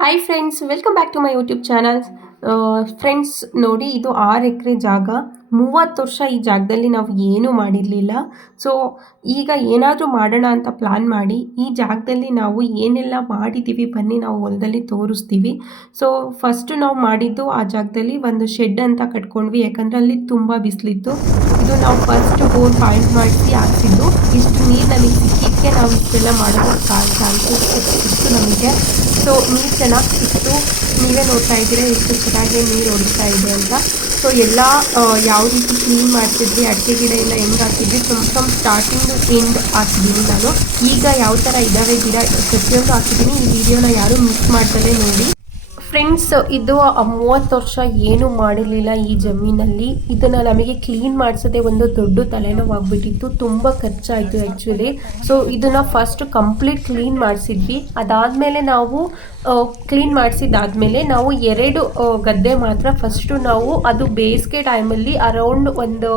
Hi friends welcome back to my YouTube channel friends ನೋಡಿ ಇದು ಆರು ಎಕರೆ ಜಾಗ. ಮೂವತ್ತು ವರ್ಷ ಈ ಜಾಗದಲ್ಲಿ ನಾವು ಏನೂ ಮಾಡಿರಲಿಲ್ಲ. ಸೊ ಈಗ ಏನಾದರೂ ಮಾಡೋಣ ಅಂತ ಪ್ಲ್ಯಾನ್ ಮಾಡಿ, ಈ ಜಾಗದಲ್ಲಿ ನಾವು ಏನೆಲ್ಲ ಮಾಡಿದ್ದೀವಿ ಬನ್ನಿ ನಾವು ಹೊಲದಲ್ಲಿ ತೋರಿಸ್ತೀವಿ. ಸೊ ಫಸ್ಟು ನಾವು ಮಾಡಿದ್ದು ಆ ಜಾಗದಲ್ಲಿ ಒಂದು ಶೆಡ್ ಅಂತ ಕಟ್ಕೊಂಡ್ವಿ, ಯಾಕಂದರೆ ಅಲ್ಲಿ ತುಂಬ ಬಿಸಿಲಿತ್ತು. ಇದು ನಾವು ಫಸ್ಟ್ ಬೋರ್ ಪಾಯಿಂಟ್ ಮಾಡಿಸಿ ಹಾಕ್ತಿದ್ದು ಇಷ್ಟು ನೀರು ನಮಗೆ ಸಿಕ್ಕಿದ್ದಕ್ಕೆ ನಾವು ಇಷ್ಟೆಲ್ಲ ಮಾಡೋದಕ್ಕೆ ಸಾಧ್ಯ ನಮಗೆ. ಸೊ ನೀರು ಚೆನ್ನಾಗಿ ಸಿಕ್ತು ನೀವೇ ನೋಡ್ತಾ ಇದ್ದೀರಾ ಎಷ್ಟು ಚೆನ್ನಾಗಿ ನೀರು ಹೊಡಿತಾ ಇದೆ ಅಂತ. ಸೊ ಎಲ್ಲ ಯಾವ ರೀತಿ ಕ್ಲೀನ್ ಮಾಡ್ತಿದ್ವಿ, ಅಡಿಕೆ ಗಿಡ ಎಲ್ಲ ಹೆಂಗೆ ಹಾಕಿದ್ವಿ ಫ್ರಮ್ ಫ್ರಮ್ ಸ್ಟಾರ್ಟಿಂಗ್ ಎಂಡ್ ಹಾಕಿದ್ದೀನಿ ನಾನು. ಈಗ ಯಾವ ಥರ ಇದ್ದಾವೆ ಗಿಡ, ಪ್ರತಿಯೊಂದು ಹಾಕಿದ್ದೀನಿ. ಈ ವಿಡಿಯೋನ ಯಾರು ಮಿಸ್ ಮಾಡ್ದಲೇ ನೋಡಿ. ಫ್ರೆಂಡ್ಸ್ ಇದು ಮೂವತ್ತು ವರ್ಷ ಏನು ಮಾಡಿರಲಿಲ್ಲ ಈ ಜಮೀನಲ್ಲಿ. ಇದನ್ನು ನಮಗೆ ಕ್ಲೀನ್ ಮಾಡಿಸೋದೇ ಒಂದು ದೊಡ್ಡ ತಲೆನೋವಾಗ್ಬಿಟ್ಟಿತ್ತು. ತುಂಬ ಖರ್ಚಾಯಿತು ಆ್ಯಕ್ಚುಲಿ ಸೊ ಇದನ್ನು ಫಸ್ಟ್ ಕಂಪ್ಲೀಟ್ ಕ್ಲೀನ್ ಮಾಡಿಸಿದ್ವಿ. ಅದಾದಮೇಲೆ ನಾವು ಕ್ಲೀನ್ ಮಾಡಿಸಿದಾದ್ಮೇಲೆ ನಾವು ಎರಡು ಗದ್ದೆ ಮಾತ್ರ ಫಸ್ಟು ನಾವು ಅದು ಬೇಸಿಗೆ ಟೈಮಲ್ಲಿ ಅರೌಂಡ್ ಒಂದು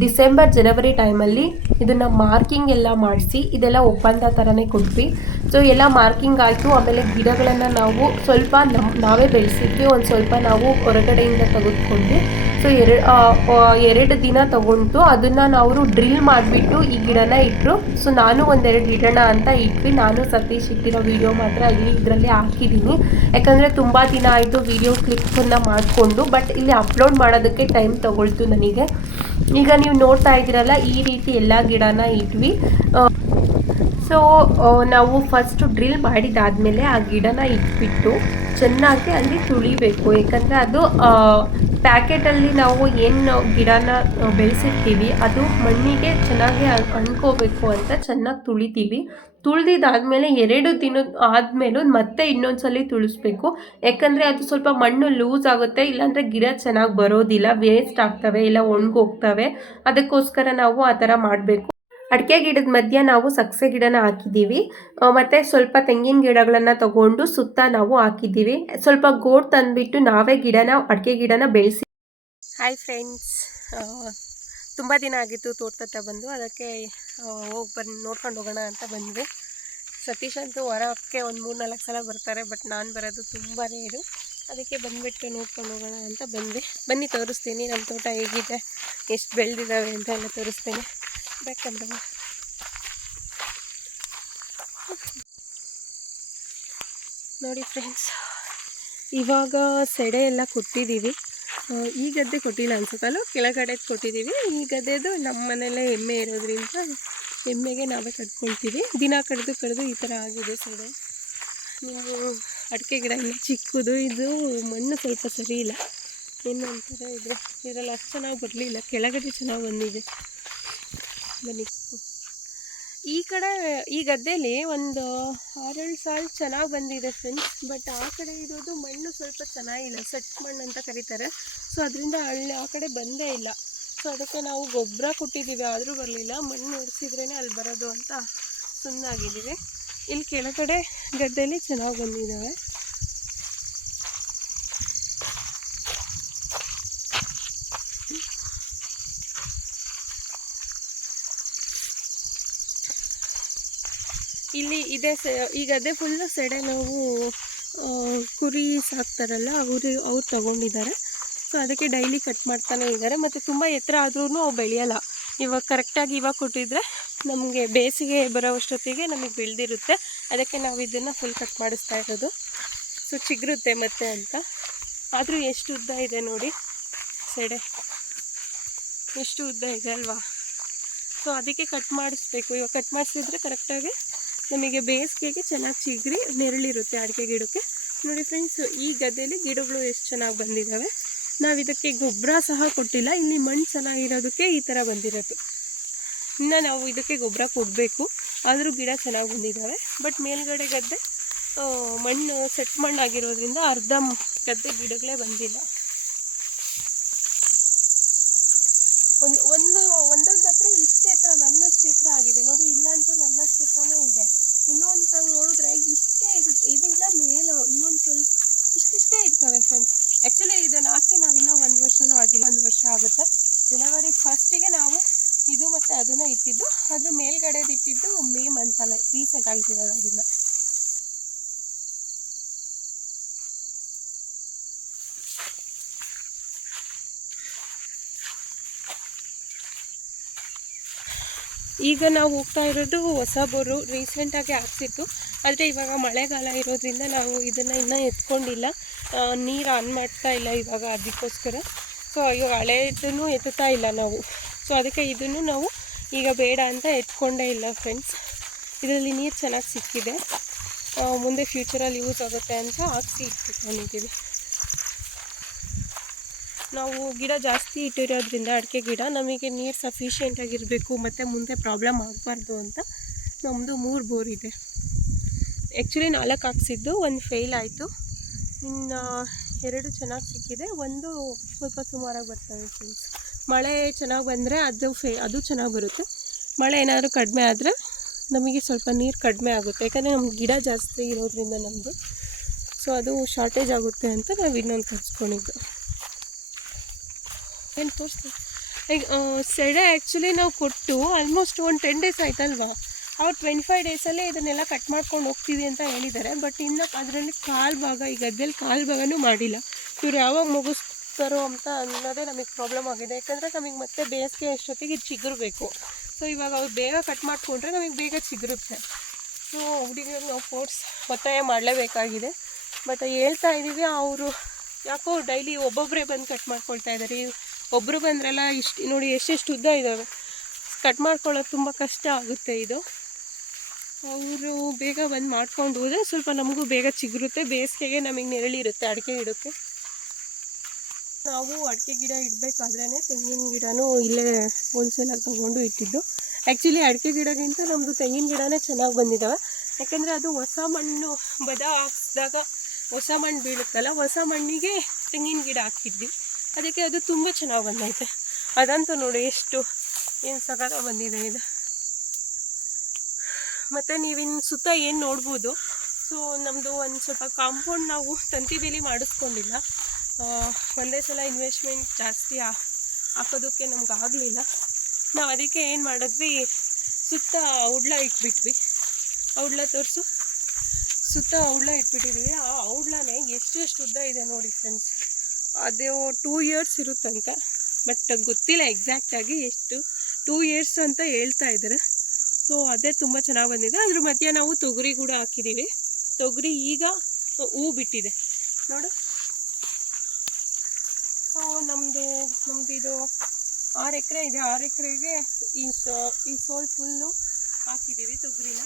ಡಿಸೆಂಬರ್ ಜನವರಿ ಟೈಮಲ್ಲಿ ಇದನ್ನು ಮಾರ್ಕಿಂಗ್ ಎಲ್ಲ ಮಾಡಿಸಿ, ಇದೆಲ್ಲ ಒಪ್ಪಂದ ಥರನೇ ಕೊಟ್ವಿ. ಸೊ ಎಲ್ಲ ಮಾರ್ಕಿಂಗ್ ಆಯಿತು. ಆಮೇಲೆ ಗಿಡಗಳನ್ನು ನಾವು ಸ್ವಲ್ಪ ನಮ್ಮ ನಾವೇ ಬೆಳೆಸಿದ್ವಿ. ಒಂದು ಸ್ವಲ್ಪ ನಾವು ಹೊರಗಡೆಯಿಂದ ತೆಗೆದುಕೊಂಡ್ವಿ ಸೊ ಎರಡು ಎರಡು ದಿನ ತಗೊಂಡು ಅದನ್ನು ನಾವು ಡ್ರಿಲ್ ಮಾಡಿಬಿಟ್ಟು ಈ ಗಿಡನ ಇಟ್ಟರು ಸೊ ನಾನು ಒಂದೆರಡು ಇಡೋಣ ಅಂತ ಇಟ್ವಿ. ನಾನು ಸತೀಶ್ ಇಟ್ಟಿರೋ ವೀಡಿಯೋ ಮಾತ್ರ ಅಲ್ಲಿ ಇದರಲ್ಲಿ ಹಾಕಿದ್ದೀನಿ. ಯಾಕಂದರೆ ತುಂಬ ದಿನ ಆಯಿತು ವಿಡಿಯೋ ಕ್ಲಿಪ್ಪನ್ನು ಮಾಡಿಕೊಂಡು ಬಟ್ ಇಲ್ಲಿ ಅಪ್ಲೋಡ್ ಮಾಡೋದಕ್ಕೆ ಟೈಮ್ ತಗೊಳ್ತು ನನಗೆ. ಈಗ ನೀವು ನೋಡ್ತಾ ಇದ್ದೀರಲ್ಲ, ಈ ರೀತಿ ಎಲ್ಲ ಗಿಡನ ಇಟ್ವಿ. ಸೊ ನಾವು ಫಸ್ಟು ಡ್ರಿಲ್ ಮಾಡಿದಾದಮೇಲೆ ಆ ಗಿಡನ ಇಟ್ಬಿಟ್ಟು ಚೆನ್ನಾಗಿ ಅಲ್ಲಿ ತುಳಿಬೇಕು. ಯಾಕಂದರೆ ಅದು ಪ್ಯಾಕೆಟಲ್ಲಿ ನಾವು ಏನು ಗಿಡನ ಬೆಳೆಸಿರ್ತೀವಿ, ಅದು ಮಣ್ಣಿಗೆ ಚೆನ್ನಾಗಿ ಅಂದ್ಕೋಬೇಕು ಅಂತ ಚೆನ್ನಾಗಿ ತುಳಿತೀವಿ. ತುಳಿದಿದ್ದಾದಮೇಲೆ ಎರಡು ದಿನ ಆದಮೇಲೂ ಮತ್ತೆ ಇನ್ನೊಂದ್ಸಲಿ ತುಳಿಸ್ಬೇಕು. ಯಾಕಂದರೆ ಅದು ಸ್ವಲ್ಪ ಮಣ್ಣು ಲೂಸ್ ಆಗುತ್ತೆ, ಇಲ್ಲಾಂದರೆ ಗಿಡ ಚೆನ್ನಾಗಿ ಬರೋದಿಲ್ಲ, ವೇಸ್ಟ್ ಆಗ್ತವೆ, ಇಲ್ಲ ಒಣಗೋಗ್ತವೆ. ಅದಕ್ಕೋಸ್ಕರ ನಾವು ಆ ಥರ ಮಾಡಬೇಕು. ಅಡಿಕೆ ಗಿಡದ ಮಧ್ಯ ನಾವು ಸಕ್ಸೆ ಗಿಡನ ಹಾಕಿದ್ದೀವಿ. ಮತ್ತು ಸ್ವಲ್ಪ ತೆಂಗಿನ ಗಿಡಗಳನ್ನು ತಗೊಂಡು ಸುತ್ತ ನಾವು ಹಾಕಿದ್ದೀವಿ. ಸ್ವಲ್ಪ ಗೋಡ್ ತಂದುಬಿಟ್ಟು ನಾವೇ ಗಿಡನ, ಅಡಿಕೆ ಗಿಡನ ಬೆಳೆಸಿ ಹಾಯ್ ಫ್ರೆಂಡ್ಸ್ ತುಂಬ ದಿನ ಆಗಿತ್ತು ತೋಟದ ಬಂದು. ಅದಕ್ಕೆ ಹೋಗಿ ಬಂದು, ನೋಡ್ಕೊಂಡು ಹೋಗೋಣ ಅಂತ ಬಂದ್ವಿ. ಸತೀಶ್ ಅಂತೂ ಹೊರಕ್ಕೆ ಒಂದು ಮೂರು ನಾಲ್ಕು ಸಲ ಬರ್ತಾರೆ, ಬಟ್ ನಾನು ಬರೋದು ತುಂಬ ರೇರು ಅದಕ್ಕೆ ಬಂದುಬಿಟ್ಟು ನೋಡ್ಕೊಂಡು ಹೋಗೋಣ ಅಂತ ಬಂದ್ವಿ. ಬನ್ನಿ ತೋರಿಸ್ತೀನಿ. ನಮ್ಮ ತೋಟ ಹೇಗಿದೆ? ಎಷ್ಟು ಬೆಳೆದಿದ್ದಾವೆ ಅಂತ ಎಲ್ಲ ತೋರಿಸ್ತೇನೆ. ಬೇಕಂದ್ರೆ. ನೋಡಿ ಫ್ರೆಂಡ್ಸ್ ಇವಾಗ ಸೆಡೆ ಎಲ್ಲ ಕೊಟ್ಟಿದ್ದೀವಿ. ಈ ಗದ್ದೆ ಕೊಟ್ಟಿಲ್ಲ ಅನ್ಸುತ್ತಲ್ಲ ಕೆಳಗಡೆ ಕೊಟ್ಟಿದ್ದೀವಿ. ಈ ಗದ್ದೆದು ನಮ್ಮ ಮನೆಯಲ್ಲೇ ಎಮ್ಮೆ ಇರೋದ್ರಿಂದ ಎಮ್ಮೆಗೆ ನಾವೇ ಕಟ್ಕೊಳ್ತೀವಿ. ದಿನ ಕಡ್ದು ಕಡ್ದು ಈ ಥರ ಆಗಿದೆ ಸೆಡೆ. ನೀವು ಅಡಿಕೆ ಗಿಡ ಎಲ್ಲ ಚಿಕ್ಕದು, ಇದು ಮಣ್ಣು ಸ್ವಲ್ಪ ಸರಿ ಇಲ್ಲ. ಏನು ಅಂತಾರೆ ಇದ್ರೆ ಇದರಲ್ಲಿ ಅಷ್ಟು ಚೆನ್ನಾಗಿ ಬರಲಿಲ್ಲ. ಕೆಳಗಡೆ ಚೆನ್ನಾಗಿ ಬಂದಿದೆ. ಬನ್ನಿ ಈ ಕಡೆ ಈ ಗದ್ದೆಯಲ್ಲಿ ಒಂದು ಆರೇಳು ಸಾಲು ಚೆನ್ನಾಗಿ ಬಂದಿದೆ ಫ್ರೆಂಡ್ಸ್ ಬಟ್ ಆ ಕಡೆ ಇರೋದು ಮಣ್ಣು ಸ್ವಲ್ಪ ಚೆನ್ನಾಗಿಲ್ಲ, ಸಟ್ ಮಣ್ಣು ಅಂತ ಕರೀತಾರೆ. ಸೊ ಅದರಿಂದ ಅಲ್ಲಿ ಆ ಕಡೆ ಬಂದೇ ಇಲ್ಲ. ಸೊ ಅದಕ್ಕೆ ನಾವು ಗೊಬ್ಬರ ಕೊಟ್ಟಿದ್ದೀವಿ ಆದರೂ ಬರಲಿಲ್ಲ. ಮಣ್ಣು ಒರೆಸಿದ್ರೇ ಅಲ್ಲಿ ಬರೋದು ಅಂತ ಸುಮ್ಮನಾಗಿದ್ದೀವಿ ಇಲ್ಲಿ ಕೆಳಗಡೆ ಗದ್ದೆಯಲ್ಲಿ ಚೆನ್ನಾಗಿ ಬಂದಿದ್ದಾವೆ ಇಲ್ಲಿ ಇದೆ ಈಗ ಅದೇ ಫುಲ್ಲು ಸೆಡೆ ನಾವು ಕುರಿ ಸಾಕ್ತಾರಲ್ಲ ಅವರು ಅವ್ರು ತೊಗೊಂಡಿದ್ದಾರೆ. ಸೊ ಅದಕ್ಕೆ ಡೈಲಿ ಕಟ್ ಮಾಡ್ತಾನೆ ಇದ್ದಾರೆ. ಮತ್ತು ತುಂಬ ಎತ್ತರ ಆದ್ರೂ ಅವು ಬೆಳೆಯಲ್ಲ. ಇವಾಗ ಕರೆಕ್ಟಾಗಿ ಇವಾಗ ಕೊಟ್ಟಿದ್ರೆ ನಮಗೆ ಬೇಸಿಗೆ ಬರೋ ಅಷ್ಟೊತ್ತಿಗೆ ನಮಗೆ ಬೆಳೆದಿರುತ್ತೆ. ಅದಕ್ಕೆ ನಾವು ಇದನ್ನು ಫುಲ್ ಕಟ್ ಮಾಡಿಸ್ತಾ ಇರೋದು. ಸೊ ಚಿಗುರುತ್ತೆ ಮತ್ತೆ ಅಂತ. ಆದರೂ ಎಷ್ಟು ಉದ್ದ ಇದೆ ನೋಡಿ, ಸೆಡೆ. ಎಷ್ಟು ಉದ್ದ ಇದೆ ಅಲ್ವಾ? ಸೊ ಅದಕ್ಕೆ ಕಟ್ ಮಾಡಿಸ್ಬೇಕು. ಇವಾಗ ಕಟ್ ಮಾಡಿಸಿದ್ರೆ ಕರೆಕ್ಟಾಗಿ ನಮಗೆ ಬೇಸಿಗೆಗೆ ಚೆನ್ನಾಗಿ ಚಿಗ್ರಿ, ನೆರಳಿರುತ್ತೆ ಅಡಿಕೆ ಗಿಡಕ್ಕೆ. ನೋಡಿ ಫ್ರೆಂಡ್ಸ್ ಈ ಗದ್ದೆಯಲ್ಲಿ ಗಿಡಗಳು ಎಷ್ಟು ಚೆನ್ನಾಗಿ ಬಂದಿದ್ದಾವೆ ನಾವು ಇದಕ್ಕೆ ಗೊಬ್ಬರ ಸಹ ಕೊಟ್ಟಿಲ್ಲ, ಇಲ್ಲಿ ಮಣ್ಣು ಚೆನ್ನಾಗಿರೋದಕ್ಕೆ ಈ ಥರ ಬಂದಿರೋದು. ಇನ್ನು ನಾವು ಇದಕ್ಕೆ ಗೊಬ್ಬರ ಕೊಡಬೇಕು, ಆದರೂ ಗಿಡ ಚೆನ್ನಾಗಿ ಬಂದಿದ್ದಾವೆ ಬಟ್ ಮೇಲ್ಗಡೆ ಗದ್ದೆ ಮಣ್ಣು ಸೆಟ್ ಮಣ್ಣಾಗಿರೋದ್ರಿಂದ ಅರ್ಧ ಗದ್ದೆ ಗಿಡಗಳೇ ಬಂದಿಲ್ಲ. ಒಂದು ಒಂದು, ಒಂದೊಂದು ಹತ್ರ ಇಷ್ಟೇ ಹತ್ರ ನನ್ನಷ್ಟು ಎತ್ತರ ಆಗಿದೆ. ನೋಡಿ ಇಲ್ಲ ನನ್ನ ಚಿತ್ರನೇ ಇದೆ. ಇನ್ನೊಂದು ತಂಗ್ ನೋಡಿದ್ರೆ ಇಷ್ಟೇ ಇರುತ್ತೆ. ಇದರಿಂದ ಮೇಲು, ಇನ್ನೊಂದು ಸ್ವಲ್ಪ ಇಷ್ಟಿಷ್ಟೇ ಇರ್ತವೆ ಫ್ರೆಂಡ್ಸ್ ಆ್ಯಕ್ಚುಲಿ ಇದನ್ನು ಹಾಕಿ ನಾವು ಇನ್ನೂ ಒಂದು ವರ್ಷನೂ ಆಗಿಲ್ಲ. ಒಂದು ವರ್ಷ ಆಗುತ್ತೆ. ಜನವರಿ ಫಸ್ಟಿಗೆ ನಾವು ಇದು ಮತ್ತು ಅದನ್ನು ಇಟ್ಟಿದ್ದು. ಅದ್ರ ಮೇಲ್ಗಡೆದು ಇಟ್ಟಿದ್ದು ಮೇ ಮಂತಲ್ಲೇ. ರೀಸೆಂಟ್ ಆಗಿರೋದು ಅದನ್ನು. ಈಗ ನಾವು ಹೋಗ್ತಾ ಇರೋದು ಹೊಸ ಬೋರು ರೀಸೆಂಟಾಗಿ ಹಾಕ್ಸಿತ್ತು ಆದರೆ ಇವಾಗ ಮಳೆಗಾಲ ಇರೋದ್ರಿಂದ ನಾವು ಇದನ್ನು ಇನ್ನೂ ಎತ್ಕೊಂಡಿಲ್ಲ. ನೀರು ಆನ್ ಮಾಡ್ತಾ ಇಲ್ಲ ಇವಾಗ ಅದಕ್ಕೋಸ್ಕರ. ಸೊ ಇವಾಗ ಹಳೆಯದನ್ನು ಎತ್ತುತ್ತಾ ಇಲ್ಲ ನಾವು. ಸೊ ಅದಕ್ಕೆ ಇದನ್ನು ನಾವು ಈಗ ಬೇಡ ಅಂತ ಎತ್ಕೊಂಡೇ ಇಲ್ಲ ಫ್ರೆಂಡ್ಸ್ ಇದರಲ್ಲಿ ನೀರು ಚೆನ್ನಾಗಿ ಸಿಕ್ಕಿದೆ. ಮುಂದೆ ಫ್ಯೂಚರಲ್ಲಿ ಯೂಸ್ ಆಗುತ್ತೆ ಅಂತ ಹಾಕ್ಸಿ ಇಟ್ಕೊಂಡಿದ್ದೀವಿ ನಾವು ಗಿಡ ಜಾಸ್ತಿ ಇಟ್ಟಿರೋದ್ರಿಂದ ಅಡಿಕೆ ಗಿಡ ನಮಗೆ ನೀರು ಸಫಿಷಿಯೆಂಟ್ ಆಗಿರಬೇಕು ಮತ್ತು ಮುಂದೆ ಪ್ರಾಬ್ಲಮ್ ಆಗಬಾರ್ದು ಅಂತ ನಮ್ಮದು ಮೂರು ಬೋರ್ ಇದೆ. ಆ್ಯಕ್ಚುಲಿ ನಾಲ್ಕು ಹಾಕ್ಸಿದ್ದು, ಒಂದು ಫೇಲ್ ಆಯಿತು. ಇನ್ನು ಎರಡು ಚೆನ್ನಾಗಿ ಸಿಕ್ಕಿದೆ, ಒಂದು ಸ್ವಲ್ಪ ಸುಮಾರಾಗಿ ಬರ್ತವೆ ಫ್ರೆಂಡ್ಸ್ ಮಳೆ ಚೆನ್ನಾಗಿ ಬಂದರೆ ಅದು ಫೇ ಅದು ಚೆನ್ನಾಗಿ ಬರುತ್ತೆ. ಮಳೆ ಏನಾದರೂ ಕಡಿಮೆ ಆದರೆ ನಮಗೆ ಸ್ವಲ್ಪ ನೀರು ಕಡಿಮೆ ಆಗುತ್ತೆ, ಯಾಕಂದರೆ ನಮ್ಮ ಗಿಡ ಜಾಸ್ತಿ ಇರೋದ್ರಿಂದ ನಮ್ಮದು ಸೊ ಅದು ಶಾರ್ಟೇಜ್ ಆಗುತ್ತೆ ಅಂತ ನಾವು ಇನ್ನೊಂದು ತರಿಸ್ಕೊಂಡಿದ್ದು. ಏನು ತೋರಿಸ್ತೀನಿ ಈಗ ಸೆಡೆ ಆ್ಯಕ್ಚುಲಿ ನಾವು ಕೊಟ್ಟು ಆಲ್ಮೋಸ್ಟ್ ಒಂದು ಟೆನ್ ಡೇಸ್ ಆಯ್ತಲ್ವಾ? ಅವ್ರು ಟ್ವೆಂಟಿ ಫೈವ್ ಡೇಸಲ್ಲೇ ಇದನ್ನೆಲ್ಲ ಕಟ್ ಮಾಡ್ಕೊಂಡು ಹೋಗ್ತೀವಿ ಅಂತ ಹೇಳಿದ್ದಾರೆ ಬಟ್ ಇನ್ನು ಅದರಲ್ಲಿ ಕಾಲು ಭಾಗ, ಈ ಗದ್ದೆಯಲ್ಲಿ ಕಾಲು ಭಾಗನೂ ಮಾಡಿಲ್ಲ. ಇವ್ರು ಯಾವಾಗ ಮುಗಿಸ್ತಾರೋ ಅಂತ ಅನ್ನೋದೇ ನಮಗೆ ಪ್ರಾಬ್ಲಮ್ ಆಗಿದೆ. ಯಾಕಂದರೆ ನಮಗೆ ಮತ್ತೆ ಬೇಸಿಗೆ ಅಷ್ಟೊತ್ತಿಗೆ ಇದು ಚಿಗುರಬೇಕು. ಸೊ ಇವಾಗ ಅವ್ರು ಬೇಗ ಕಟ್ ಮಾಡಿಕೊಂಡ್ರೆ ನಮಗೆ ಬೇಗ ಚಿಗುರುತ್ತೆ. ಸೊ ಹುಡುಗಿಯವ್ರು ನಾವು ಫೋರ್ಸ್ ಒತ್ತಾಯ ಮಾಡಲೇಬೇಕಾಗಿದೆ. ಬಟ್ ಹೇಳ್ತಾ ಇದ್ದೀವಿ ಅವರು ಯಾಕೋ ಡೈಲಿ ಒಬ್ಬೊಬ್ಬರೇ ಬಂದು ಕಟ್ ಮಾಡ್ಕೊಳ್ತಾ ಇದ್ದಾರೆ ಒಬ್ಬರು ಬಂದ್ರೆಲ್ಲ, ಇಷ್ಟು, ನೋಡಿ ಎಷ್ಟೆಷ್ಟು ಉದ್ದ ಇದ್ದಾವೆ ಕಟ್ ಮಾಡ್ಕೊಳ್ಳೋದು ತುಂಬ ಕಷ್ಟ ಆಗುತ್ತೆ ಇದು. ಅವರು ಬೇಗ ಬಂದು ಮಾಡ್ಕೊಂಡು ಹೋದ್ರೆ ಸ್ವಲ್ಪ ನಮಗೂ ಬೇಗ ಚಿಗುರುತ್ತೆ. ಬೇಸಿಗೆಗೆ ನಮಗೆ ನೆರಳಿರುತ್ತೆ ಅಡಿಕೆ ಗಿಡಕ್ಕೆ. ನಾವು ಅಡಿಕೆ ಗಿಡ ಇಡಬೇಕಾದ್ರೇ ತೆಂಗಿನ ಗಿಡನೂ ಇಲ್ಲೇ ಹೋಲ್ಸೇಲಾಗಿ ತೊಗೊಂಡು ಇಟ್ಟಿದ್ದು. ಆ್ಯಕ್ಚುಲಿ ಅಡಿಕೆ ಗಿಡಗಿಂತ ನಮ್ಮದು ತೆಂಗಿನ ಗಿಡನೇ ಚೆನ್ನಾಗಿ ಬಂದಿದ್ದಾವೆ ಯಾಕೆಂದರೆ ಅದು ಹೊಸ ಮಣ್ಣು ಬದ ಹಾಕ್ಸಿದಾಗ ಹೊಸ ಮಣ್ಣು ಬೀಳುತ್ತಲ್ಲ, ಹೊಸ ಮಣ್ಣಿಗೆ ತೆಂಗಿನ ಗಿಡ ಹಾಕಿದ್ವಿ. ಅದಕ್ಕೆ ಅದು ತುಂಬ ಚೆನ್ನಾಗಿ ಬಂದೈತೆ. ಅದಂತೂ ನೋಡಿ ಎಷ್ಟು ಏನು ಸಖತ್ತ ಬಂದಿದೆ ಇದು. ಮತ್ತು ನೀವಿನ್ನು ಸುತ್ತ ಏನು ನೋಡ್ಬೋದು, ಸೊ ನಮ್ಮದು ಒಂದು ಸ್ವಲ್ಪ ಕಾಂಪೌಂಡ್ ನಾವು ತಂತಿ ಬೇಲಿ ಮಾಡಿಸ್ಕೊಂಡಿಲ್ಲ ಒಂದೇ ಸಲ ಇನ್ವೆಸ್ಟ್ಮೆಂಟ್ ಜಾಸ್ತಿ ಹಾಕೋದಕ್ಕೆ ನಮ್ಗೆ ಆಗಲಿಲ್ಲ. ನಾವು ಅದಕ್ಕೆ ಏನು ಮಾಡಿದ್ವಿ, ಸುತ್ತ ಔಡ್ಲ ಇಟ್ಬಿಟ್ವಿ. ಔಡ್ಲ ತೋರಿಸು. ಸುತ್ತ ಔಡ್ಲ ಇಟ್ಬಿಟ್ಟಿದ್ವಿ. ಆ ಔಡ್ಲನೇ ಎಷ್ಟು ಎಷ್ಟು ಉದ್ದ ಇದೆ ನೋಡಿ ಫ್ರೆಂಡ್ಸ್ ಅದು ಟೂ ಇಯರ್ಸ್ ಇರುತ್ತಂತ ಬಟ್ ಗೊತ್ತಿಲ್ಲ ಎಕ್ಸಾಕ್ಟಾಗಿ ಎಷ್ಟು ಟೂ ಇಯರ್ಸ್ ಅಂತ ಹೇಳ್ತಾ ಇದ್ದಾರೆ. ಸೊ ಅದೇ ತುಂಬ ಚೆನ್ನಾಗಿ ಬಂದಿದೆ. ಅದ್ರ ಮಧ್ಯೆ ನಾವು ತೊಗರಿ ಕೂಡ ಹಾಕಿದ್ದೀವಿ. ತೊಗರಿ ಈಗ ಹೂ ಬಿಟ್ಟಿದೆ. ನೋಡು. ಸೊ ನಮ್ಮದು ನಮ್ಮದು ಇದು ಆರು ಎಕರೆ ಇದೆ. ಆರು ಎಕರೆಗೆ ಈ ಸೋ, ಈ ಸೋಲ್ ಫುಲ್ಲು ಹಾಕಿದ್ದೀವಿ ತೊಗರಿನ.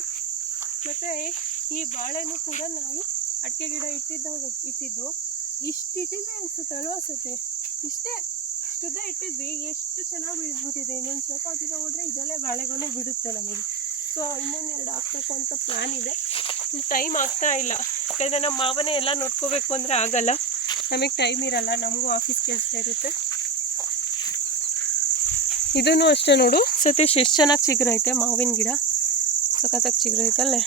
ಮತ್ತು ಈ ಬಾಳೆನೂ ಕೂಡ ನಾವು ಅಡಿಕೆ ಗಿಡ ಇಟ್ಟಿದ್ದಾಗ ಇಟ್ಟಿದ್ದು. ಇಷ್ಟು ಇಟ್ಟಿದ್ವಿ ಅನ್ಸುತ್ತೆ ಅಲ್ವಾ ಸತಿ ಇಷ್ಟೇ. ಇಷ್ಟುದ್ದ ಇಟ್ಟಿದ್ವಿ. ಎಷ್ಟು ಚೆನ್ನಾಗಿ ಬೆಳೆದ್ಬಿಟ್ಟಿದೆ ಇನ್ನೊಂದು ಸ್ವಲ್ಪ ದಿನ ಹೋದರೆ ಇದರಲ್ಲೇ ಬಾಳೆಗೊನೆ ಬಿಡುತ್ತೆ ನಮಗೆ. ಸೊ ಇನ್ನೊಂದು ಎರಡು ಹಾಕ್ಬೇಕು ಅಂತ ಪ್ಲ್ಯಾನ್ ಇದೆ. ಟೈಮ್ ಆಗ್ತಾ ಇಲ್ಲ. ಯಾಕಂದರೆ ನಮ್ಮ ಮಾವನೇ ಎಲ್ಲ ನೋಡ್ಕೋಬೇಕು ಅಂದರೆ ಆಗಲ್ಲ. ನಮಗೆ ಟೈಮ್ ಇರಲ್ಲ. ನಮಗೂ ಆಫೀಸ್ ಕೆಲಸ ಇರುತ್ತೆ. ಇದನ್ನು ಅಷ್ಟೇ ನೋಡು. ಸತೀಶ್, ಎಷ್ಟು ಚೆನ್ನಾಗಿ ಚಿಗ್ರೈತೆ ಮಾವಿನ ಗಿಡ? ಸಖತ್ತಾಗಿ ಚಿಗುರೈತಲ್ಲೇ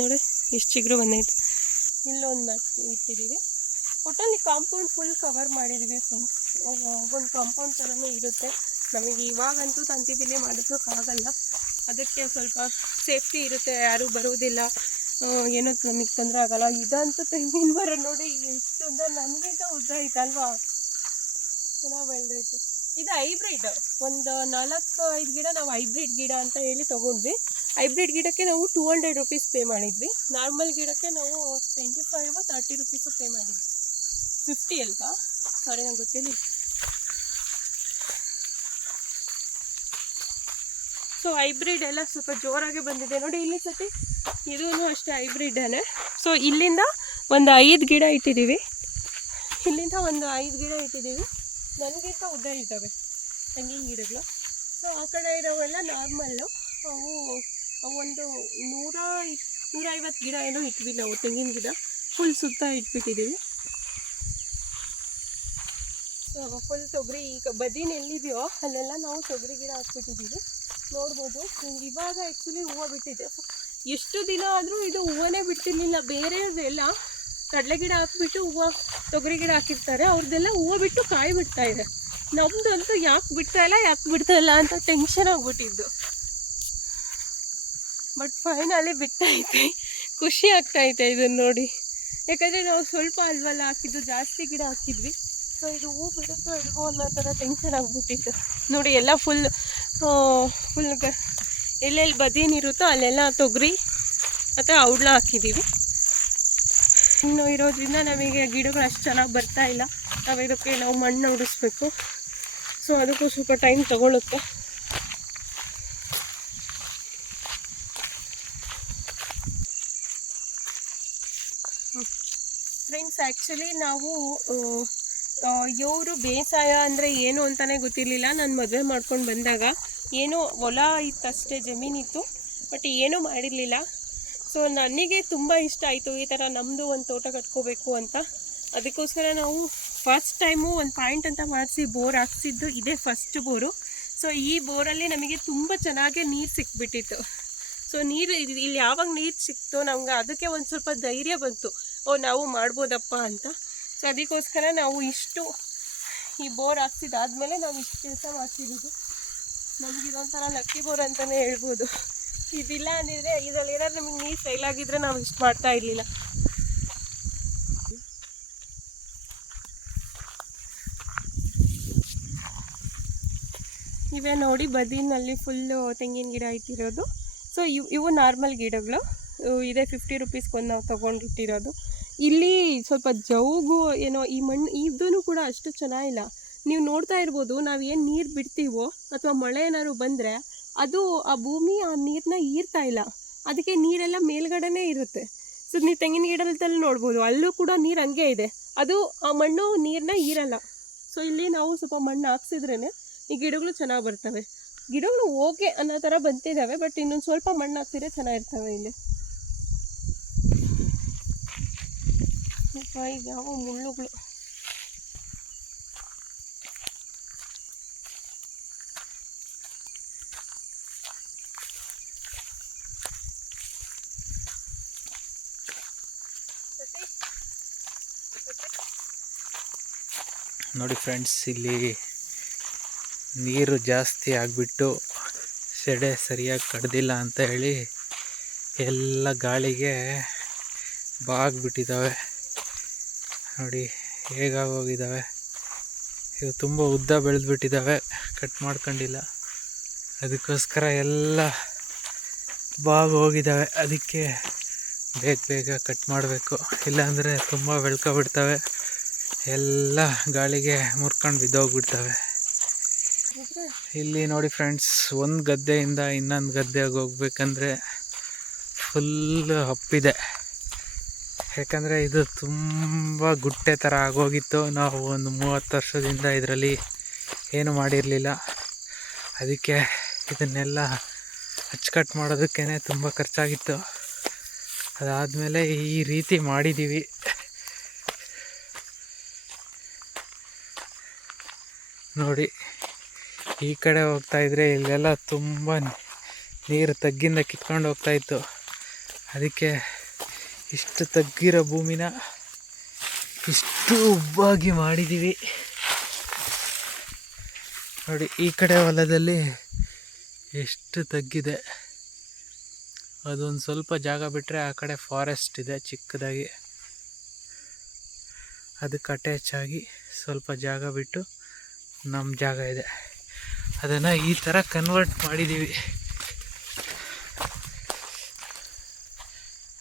ನೋಡಿ, ಎಷ್ಟು ಚಿಗುರು ಬಂದೈತೆ. ಇಲ್ಲೊಂದು ಇಟ್ಟಿದ್ದೀವಿ ಒಟ್ಟಲ್ಲಿ ಕಾಂಪೌಂಡ್ ಫುಲ್ ಕವರ್ ಮಾಡಿದ್ದೀವಿ ಫ್ರೆಂಡ್ಸ್ ಒಂದು ಕಾಂಪೌಂಡ್ ಥರನೂ ಇರುತ್ತೆ. ನಮಗೆ ಇವಾಗಂತೂ ತಂತಿ ಬಿಲ್ಲಿ ಮಾಡೋದಕ್ಕಾಗಲ್ಲ ಅದಕ್ಕೆ ಸ್ವಲ್ಪ ಸೇಫ್ಟಿ ಇರುತ್ತೆ, ಯಾರೂ ಬರೋದಿಲ್ಲ. ಏನೋ ನಮಗೆ ತೊಂದರೆ ಆಗಲ್ಲ. ಇದಂತೂ ತೆಂಗಿನ ಮರ ನೋಡಿ ಎಷ್ಟು ಉದ್ದ ನನಗಿಂತ ಉದ್ದ ಐತಲ್ವಾ? ಚೆನ್ನಾಗಿ ಬೆಳೆದೈತೆ. ಇದು ಹೈಬ್ರಿಡ್ ಒಂದು ನಾಲ್ಕು ಐದು ಗಿಡ ನಾವು ಹೈಬ್ರಿಡ್ ಗಿಡ ಅಂತ ಹೇಳಿ ತೊಗೊಂಡ್ವಿ. ಹೈಬ್ರಿಡ್ ಗಿಡಕ್ಕೆ ನಾವು ಟೂ ಹಂಡ್ರೆಡ್ ರುಪೀಸ್ ಪೇ ಮಾಡಿದ್ವಿ. ನಾರ್ಮಲ್ ಗಿಡಕ್ಕೆ ನಾವು twenty five thirty rupees pay ಮಾಡಿದ್ವಿ. ಫಿಫ್ಟಿ ಅಲ್ವಾ? ಸಾರಿ ನಂಗೆ ಗೊತ್ತಿಲ್ಲ. ಸೊ ಹೈಬ್ರಿಡ್ ಎಲ್ಲ ಸ್ವಲ್ಪ ಜೋರಾಗಿ ಬಂದಿದೆ. ನೋಡಿ, ಇಲ್ಲಿ ಸತಿ ಇದೂ ಅಷ್ಟೇ ಹೈಬ್ರಿಡ್ಡೇ ಸೊ ಇಲ್ಲಿಂದ ಒಂದು ಐದು ಗಿಡ ಇಟ್ಟಿದ್ದೀವಿ ಇಲ್ಲಿಂದ ಒಂದು ಐದು ಗಿಡ ಇಟ್ಟಿದ್ದೀವಿ ನನಗಿಂತ ಉದ್ದ ಇದ್ದಾವೆ. ತೆಂಗಿನ ಗಿಡಗಳು. ಸೊ ಆ ಕಡೆ ಇರೋವೆಲ್ಲ ನಾರ್ಮಲ್ಲು ಅವು ಒಂದು ನೂರ ನೂರೈವತ್ತು ಗಿಡ ಏನೋ ಇಟ್ವಿ ನಾವು, ತೆಂಗಿನ ಗಿಡ. ಫುಲ್ ಸುತ್ತ ಇಟ್ಬಿಟ್ಟಿದ್ದೀವಿ ಫುಲ್ ತೊಗರಿ ಈಗ ಬದಿ ಎಲ್ಲಿದೆಯೋ, ಅಲ್ಲೆಲ್ಲ ನಾವು ತೊಗರಿ ಗಿಡ ಹಾಕ್ಬಿಟ್ಟಿದ್ದೀವಿ ನೋಡ್ಬೋದು ಇವಾಗ ಆ್ಯಕ್ಚುಲಿ ಹೂವು ಬಿಟ್ಟಿದೆ. ಎಷ್ಟು ದಿನ ಆದರೂ ಇದು ಹೂವನೇ ಬಿಟ್ಟಿರಲಿಲ್ಲ ಬೇರೆಯವ್ರದೆಲ್ಲ ಕಡಲೆ ಗಿಡ ಹಾಕ್ಬಿಟ್ಟು ಹೂವು, ತೊಗರಿ ಗಿಡ ಹಾಕಿರ್ತಾರೆ. ಅವ್ರದ್ದೆಲ್ಲ ಹೂವು ಬಿಟ್ಟು ಕಾಯಿ ಬಿಡ್ತಾ ಇದೆ. ನಮ್ದಂತೂ ಯಾಕೆ ಬಿಡ್ತಾ ಇಲ್ಲ, ಯಾಕೆ ಬಿಡ್ತಾ ಇಲ್ಲ ಅಂತ ಟೆನ್ಷನ್ ಆಗ್ಬಿಟ್ಟಿದ್ದು. ಬಟ್ ಫೈನಲಿ ಬಿಟ್ಟೈತೆ ಖುಷಿ ಆಗ್ತೈತೆ ಇದನ್ನು ನೋಡಿ. ಯಾಕಂದರೆ ನಾವು ಸ್ವಲ್ಪ ಅಲ್ವಲ್ಲ, ಹಾಕಿದ್ದು ಜಾಸ್ತಿ ಗಿಡ ಹಾಕಿದ್ವಿ. ಸೊ ಇದು ಹೂ ಬಿಡುತ್ತೋ ಇಲ್ವೋ ಅನ್ನೋ ಥರ ಟೆನ್ಷನ್ ಆಗಿಬಿಟ್ಟಿತ್ತು. ನೋಡಿ ಎಲ್ಲ ಫುಲ್ ಫುಲ್ ಎಲ್ಲೆಲ್ಲಿ ಬದೀನಿರುತ್ತೋ ಅಲ್ಲೆಲ್ಲ ತೊಗರಿ, ಮತ್ತು ಔಡ್ಲ ಹಾಕಿದ್ದೀವಿ ಇನ್ನು ಇರೋದ್ರಿಂದ ನಮಗೆ ಗಿಡಗಳು ಅಷ್ಟು ಚೆನ್ನಾಗಿ ಬರ್ತಾ ಇಲ್ಲ. ನಾವು ಇದಕ್ಕೆ ನಾವು ಮಣ್ಣು ಉಡಿಸ್ಬೇಕು. ಸೊ ಅದಕ್ಕೂ ಸ್ವಲ್ಪ ಟೈಮ್ ತಗೊಳುತ್ತೆ ಫ್ರೆಂಡ್ಸ್ ಆ್ಯಕ್ಚುಲಿ ನಾವು ಇವರು ಬೇಸಾಯ ಅಂದರೆ ಏನು ಅಂತಲೇ ಗೊತ್ತಿರಲಿಲ್ಲ. ನಾನು ಮದುವೆ ಮಾಡ್ಕೊಂಡು ಬಂದಾಗ ಏನೋ ಹೊಲ ಇತ್ತಷ್ಟೇ ಜಮೀನಿತ್ತು ಬಟ್ ಏನೂ ಮಾಡಿರಲಿಲ್ಲ. ಸೊ ನನಗೆ ತುಂಬ ಇಷ್ಟ ಆಯಿತು ಈ ಥರ ನಮ್ಮದು ಒಂದು ತೋಟ ಕಟ್ಕೋಬೇಕು ಅಂತ. ಅದಕ್ಕೋಸ್ಕರ ನಾವು ಫಸ್ಟ್ ಟೈಮು ಒಂದು ಪಾಯಿಂಟ್ ಅಂತ ಮಾಡಿಸಿ ಬೋರ್ ಹಾಕ್ಸಿದ್ದು ಇದೇ ಫಸ್ಟ್ ಬೋರು. ಸೊ ಈ ಬೋರಲ್ಲಿ ನಮಗೆ ತುಂಬ ಚೆನ್ನಾಗೆ ನೀರು ಸಿಕ್ಬಿಟ್ಟಿತ್ತು. ಸೊ ನೀರು ಇಲ್ಲಿ ಯಾವಾಗ ನೀರು ಸಿಕ್ತೋ ನಮ್ಗೆ ಅದಕ್ಕೆ ಒಂದು ಸ್ವಲ್ಪ ಧೈರ್ಯ ಬಂತು. ಓ, ನಾವು ಮಾಡ್ಬೋದಪ್ಪ ಅಂತ. ಸೊ ಅದಕ್ಕೋಸ್ಕರ ನಾವು ಇಷ್ಟು ಈ ಬೋರ್ ಹಾಕ್ಸಿದಾದ್ಮೇಲೆ ನಾವು ಇಷ್ಟು ಕೆಲಸ ಮಾಡ್ತಿರೋದು. ನಮ್ಗೆ ಇದೊಂಥರ ಲಕ್ಕಿ ಬೋರ್ ಅಂತಲೇ ಹೇಳ್ಬೋದು. ಇದಿಲ್ಲ ಅಂದಿದ್ರೆ ಇದರಲ್ಲಿ ಏನಾದ್ರು ನಮಗೆ ನೀರು ಫೈಲ್ ಆಗಿದ್ರೆ ನಾವು ಇಷ್ಟು ಮಾಡ್ತಾ ಇರಲಿಲ್ಲ. ಇವೇ ನೋಡಿ ಬದಿನಲ್ಲಿ ಫುಲ್ಲು ತೆಂಗಿನ ಗಿಡ ಇಟ್ಟಿರೋದು. ಸೊ ಇವು ಇವು ನಾರ್ಮಲ್ ಗಿಡಗಳು. ಇದೆ ಫಿಫ್ಟಿ ರುಪೀಸ್ಗೊಂದು ನಾವು ತೊಗೊಂಡಿಟ್ಟಿರೋದು. ಇಲ್ಲಿ ಸ್ವಲ್ಪ ಜೌಗು ಏನೋ ಈ ಮಣ್ಣು ಇದೂ ಕೂಡ ಅಷ್ಟು ಚೆನ್ನಾಗಿಲ್ಲ. ನೀವು ನೋಡ್ತಾ ಇರ್ಬೋದು, ನಾವು ಏನು ನೀರು ಬಿಡ್ತೀವೋ ಅಥವಾ ಮಳೆ ಏನಾದ್ರು ಬಂದರೆ ಅದು ಆ ಭೂಮಿ ಆ ನೀರನ್ನ ಹೀರ್ತಾ ಇಲ್ಲ. ಅದಕ್ಕೆ ನೀರೆಲ್ಲ ಮೇಲ್ಗಡೆನೇ ಇರುತ್ತೆ. ಸೊ, ನೀವು ತೆಂಗಿನ ಗಿಡದಲ್ಲಿ ನೋಡ್ಬೋದು, ಅಲ್ಲೂ ಕೂಡ ನೀರು ಹಂಗೆ ಇದೆ. ಅದು ಆ ಮಣ್ಣು ನೀರನ್ನ ಈರಲ್ಲ. ಸೊ, ಇಲ್ಲಿ ನಾವು ಸ್ವಲ್ಪ ಮಣ್ಣು ಹಾಕ್ಸಿದ್ರೇ ಈ ಗಿಡಗಳು ಚೆನ್ನಾಗಿ ಬರ್ತವೆ. ಗಿಡಗಳು ಓಕೆ ಅನ್ನೋ ಥರ ಬಂತಿದ್ದಾವೆ ಬಟ್ ಇನ್ನೊಂದು ಸ್ವಲ್ಪ ಮಣ್ಣು ಹಾಕ್ಸಿದ್ರೆ ಚೆನ್ನಾಗಿರ್ತವೆ ಇಲ್ಲಿ ಸ್ವಲ್ಪ ಈಗ ಯಾವ ಮುಳ್ಳುಗಳು ನೋಡಿ ಫ್ರೆಂಡ್ಸ್ ಇಲ್ಲಿ ನೀರು ಜಾಸ್ತಿ ಆಗಿಬಿಟ್ಟು ಸೆಡೆ ಸರಿಯಾಗಿ ಕಡ್ದಿಲ್ಲ ಅಂತ ಹೇಳಿ ಎಲ್ಲ ಗಾಳಿಗೆ ಬಾಗ್ಬಿಟ್ಟಿದ್ದಾವೆ. ನೋಡಿ ಹೇಗಾಗೋಗಿದ್ದಾವೆ ಇವು ತುಂಬ ಉದ್ದ ಬೆಳೆದ್ಬಿಟ್ಟಿದ್ದಾವೆ ಕಟ್ ಮಾಡ್ಕೊಂಡಿಲ್ಲ. ಅದಕ್ಕೋಸ್ಕರ ಎಲ್ಲ ಬಾಗಿ ಹೋಗಿದ್ದಾವೆ ಅದಕ್ಕೆ ಬೇಗ ಬೇಗ ಕಟ್ ಮಾಡಬೇಕು. ಇಲ್ಲಾಂದರೆ ತುಂಬ ಬೆಳ್ಕೊಬಿಡ್ತವೆ. ಎಲ್ಲ ಗಾಳಿಗೆ ಮುರ್ಕೊಂಡು ಬಿದ್ದೋಗ್ಬಿಡ್ತವೆ. ಇಲ್ಲಿ ನೋಡಿ ಫ್ರೆಂಡ್ಸ್ ಒಂದು ಗದ್ದೆಯಿಂದ ಇನ್ನೊಂದು ಗದ್ದೆಗೆ ಹೋಗ್ಬೇಕಂದ್ರೆ ಫುಲ್ ಹಪ್ಪಿದೆ. ಯಾಕಂದರೆ ಇದು ತುಂಬ ಗುಟ್ಟೆ ಥರ ಆಗೋಗಿತ್ತು. ನಾವು ಒಂದು ಮೂವತ್ತು ವರ್ಷದಿಂದ ಇದರಲ್ಲಿ ಏನು ಮಾಡಿರಲಿಲ್ಲ. ಅದಕ್ಕೆ ಇದನ್ನೆಲ್ಲ ಅಚ್ಚುಕಟ್ಟು ಮಾಡೋದಕ್ಕೇ ತುಂಬ ಖರ್ಚಾಗಿತ್ತು. ಅದಾದಮೇಲೆ ಈ ರೀತಿ ಮಾಡಿದ್ದೀವಿ ನೋಡಿ, ಈ ಕಡೆ ಹೋಗ್ತಾ ಇದ್ರೆ ಇಲ್ಲೆಲ್ಲ ತುಂಬ ನೀರು ತಗ್ಗಿಂದ ಕಿತ್ಕೊಂಡು ಹೋಗ್ತಾಯಿತ್ತು ಅದಕ್ಕೆ ಇಷ್ಟು ತಗ್ಗಿರೋ ಭೂಮಿನ ಇಷ್ಟು ಉಬ್ಬಾಗಿ ಮಾಡಿದ್ದೀವಿ. ನೋಡಿ, ಈ ಕಡೆ ಹೊಲದಲ್ಲಿ ಎಷ್ಟು ತಗ್ಗಿದೆ. ಅದೊಂದು ಸ್ವಲ್ಪ ಜಾಗ ಬಿಟ್ಟರೆ ಆ ಕಡೆ ಫಾರೆಸ್ಟ್ ಇದೆ ಚಿಕ್ಕದಾಗಿ. ಅದಕ್ಕೆ ಅಟ್ಯಾಚ್ ಆಗಿ ಸ್ವಲ್ಪ ಜಾಗ ಬಿಟ್ಟು ನಮ್ಮ ಜಾಗ ಇದೆ. ಅದನ್ನು ಈ ಥರ ಕನ್ವರ್ಟ್ ಮಾಡಿದ್ದೀವಿ.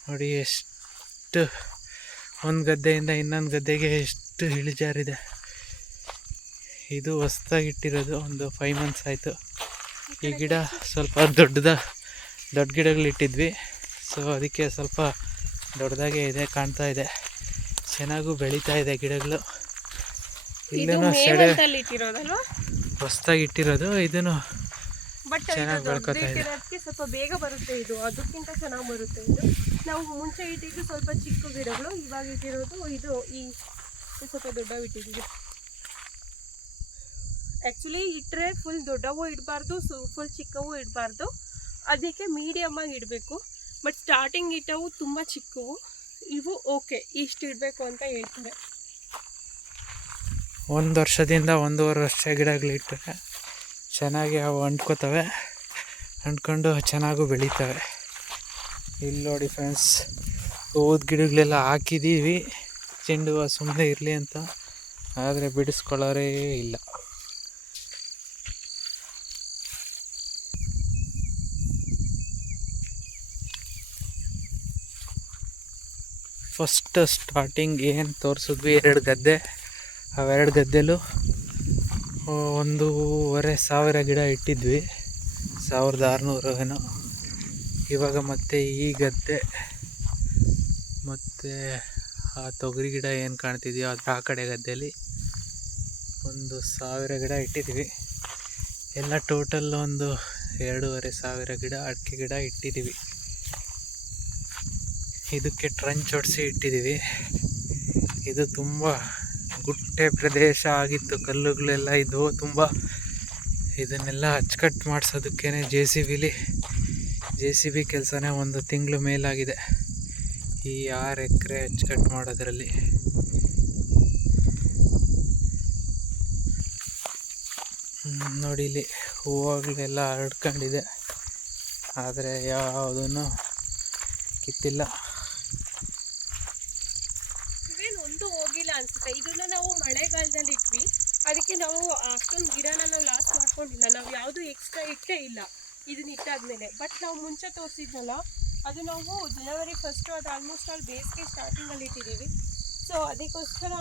ನೋಡಿ, ಎಷ್ಟು ಒಂದು ಗದ್ದೆಯಿಂದ ಇನ್ನೊಂದು ಗದ್ದೆಗೆ ಎಷ್ಟು ಇಳಿಜಾರಿದೆ ಇದು ಹೊಸ್ದಾಗಿ ಇಟ್ಟಿರೋದು ಒಂದು ಫೈವ್ ಮಂತ್ಸ್ ಆಯಿತು. ಈ ಗಿಡ ಸ್ವಲ್ಪ ದೊಡ್ಡದ ದೊಡ್ಡ ಗಿಡಗಳಿಟ್ಟಿದ್ವಿ ಸೊ ಅದಕ್ಕೆ ಸ್ವಲ್ಪ ದೊಡ್ಡದಾಗೇ ಇದೆ ಕಾಣ್ತಾ ಇದೆ. ಚೆನ್ನಾಗೂ ಬೆಳೀತಾ ಇದೆ ಗಿಡಗಳು. ಇಲ್ಲೂ ಸೆಡೆ ಹೊಸ್ದಾಗಿ ಇಟ್ಟಿರೋದು ಇದನ್ನು ಬಟ್ ಚೆನ್ನಾಗ್ ಬೆಳ್ಕೊತಾ ಇದೆ. ಸ್ವಲ್ಪ ಬೇಗ ಬರುತ್ತೆ ಇದು. ಅದಕ್ಕಿಂತ ಚೆನ್ನಾಗಿ ಬರುತ್ತೆ ಇದು. ನಾವು ಮುಂಚೆ ಇಟ್ಟಿದ್ದು ಸ್ವಲ್ಪ ಚಿಕ್ಕ ಗಿಡಗಳು, ಇವಾಗ ಇಟ್ಟಿರೋದು ಇದು ಈ ಸ್ವಲ್ಪ ದೊಡ್ಡ ಇಟ್ಟಿದ್ದೀವಿ. ಆ್ಯಕ್ಚುಲಿ ಇಟ್ಟರೆ ಫುಲ್ ದೊಡ್ಡವೂ ಇಡಬಾರ್ದು, ಸು ಫುಲ್ ಚಿಕ್ಕವೂ ಇಡಬಾರ್ದು. ಅದಕ್ಕೆ ಮೀಡಿಯಮ್ ಆಗಿ ಇಡಬೇಕು. ಬಟ್ ಸ್ಟಾರ್ಟಿಂಗ್ ಇಟ್ಟವು ತುಂಬ ಚಿಕ್ಕವು. ಇವು ಓಕೆ ಇಷ್ಟು ಇಡಬೇಕು ಅಂತ ಹೇಳ್ತಾರೆ. ಒಂದು ವರ್ಷದಿಂದ ಒಂದೂವರೆ ವರ್ಷ ಗಿಡಗಳಿಟ್ಟರೆ ಚೆನ್ನಾಗಿ ಅವು ಅಂಟ್ಕೋತವೆ, ಅಂಟ್ಕೊಂಡು ಚೆನ್ನಾಗೂ ಬೆಳೀತವೆ. ಇಲ್ಲಿ ನೋಡಿ ಫ್ರೆಂಡ್ಸ್ ಹೂದ್ ಗಿಡಗಳೆಲ್ಲ ಹಾಕಿದ್ದೀವಿ ಚೆಂಡು ಸುಮ್ಮನೆ ಇರಲಿ ಅಂತ. ಆದರೆ ಬಿಡಿಸ್ಕೊಳ್ಳೋರೇ ಇಲ್ಲ. ಫಸ್ಟ್ ಸ್ಟಾರ್ಟಿಂಗ್ ಏನು ತೋರಿಸಿದ್ವಿ? ಎರಡು ಗದ್ದೆ. ಅವೆರಡು ಗದ್ದೆಲೂ. ಒಂದೂವರೆ ಸಾವಿರ ಗಿಡ ಇಟ್ಟಿದ್ವಿ. ಸಾವಿರದ ಆರುನೂರು ಏನೋ. ಇವಾಗ ಮತ್ತೆ ಈ ಗದ್ದೆ, ಮತ್ತು ಆ ತೊಗರಿ ಗಿಡ ಏನು ಕಾಣ್ತಿದೆಯೋ ಅದು ಆ ಕಡೆ ಗದ್ದೆಯಲ್ಲಿ ಒಂದು ಸಾವಿರ ಗಿಡ ಇಟ್ಟಿದ್ದೀವಿ. ಎಲ್ಲ ಟೋಟಲ್ ಒಂದು ಎರಡೂವರೆ ಸಾವಿರ ಗಿಡ, ಅಡಿಕೆ ಗಿಡ ಇಟ್ಟಿದ್ದೀವಿ. ಇದಕ್ಕೆ ಟ್ರಂಚ್ ಹೊಡಿಸಿ ಇಟ್ಟಿದ್ದೀವಿ. ಇದು ತುಂಬ ಗುಟ್ಟೆ ಪ್ರದೇಶ ಆಗಿತ್ತು, ಕಲ್ಲುಗಳೆಲ್ಲ ಇದ್ವು ತುಂಬ ಇದನ್ನೆಲ್ಲ ಅಚ್ಚುಕಟ್ಟು ಮಾಡಿಸೋದಕ್ಕೇ ಜೆ ಸಿ ಬಿಲಿ ಜೆ ಸಿ ಬಿ ಕೆಲಸನೇ ಒಂದು ತಿಂಗಳು ಮೇಲಾಗಿದೆ. ಈ ಆರು ಎಕರೆ ಅಚ್ಚುಕಟ್ಟು ಮಾಡೋದ್ರಲ್ಲಿ. ನೋಡಿ ಇಲ್ಲಿ ಹೂವುಗಳೆಲ್ಲ ಹರಡ್ಕೊಂಡಿದೆ ಆದರೆ ಯಾವುದನ್ನು ಕಿತ್ತಿಲ್ಲ ಇವೇನು ಒಂದು ಹೋಗಿಲ್ಲ ಅನ್ಸುತ್ತೆ ಇದನ್ನ ನಾವು ಮಳೆಗಾಲದಲ್ಲಿ ಇಟ್ವಿ ಅದಕ್ಕೆ ನಾವು ಅಷ್ಟೊಂದು ಗಿಡನ ನಾವು ಲಾಸ್ ಮಾಡ್ಕೊಂಡಿಲ್ಲ ನಾವು ಯಾವುದು ಎಕ್ಸ್ಟ್ರಾ ಇಟ್ಟೇ ಇಲ್ಲ ಬಟ್ ನಾವು ಮುಂಚೆ ತೋರಿಸಿದ್ನಲ್ಲ, ಅದು ನಾವು ಜನವರಿ ಫಸ್ಟು ಅದು ಆಲ್ಮೋಸ್ಟ್ ಆಲ್ ಬೇಸಿಗೆ ಸ್ಟಾರ್ಟಿಂಗಲ್ಲಿ ಇಟ್ಟಿದ್ದೀವಿ ಸೊ ಅದಕ್ಕೋಸ್ಕರ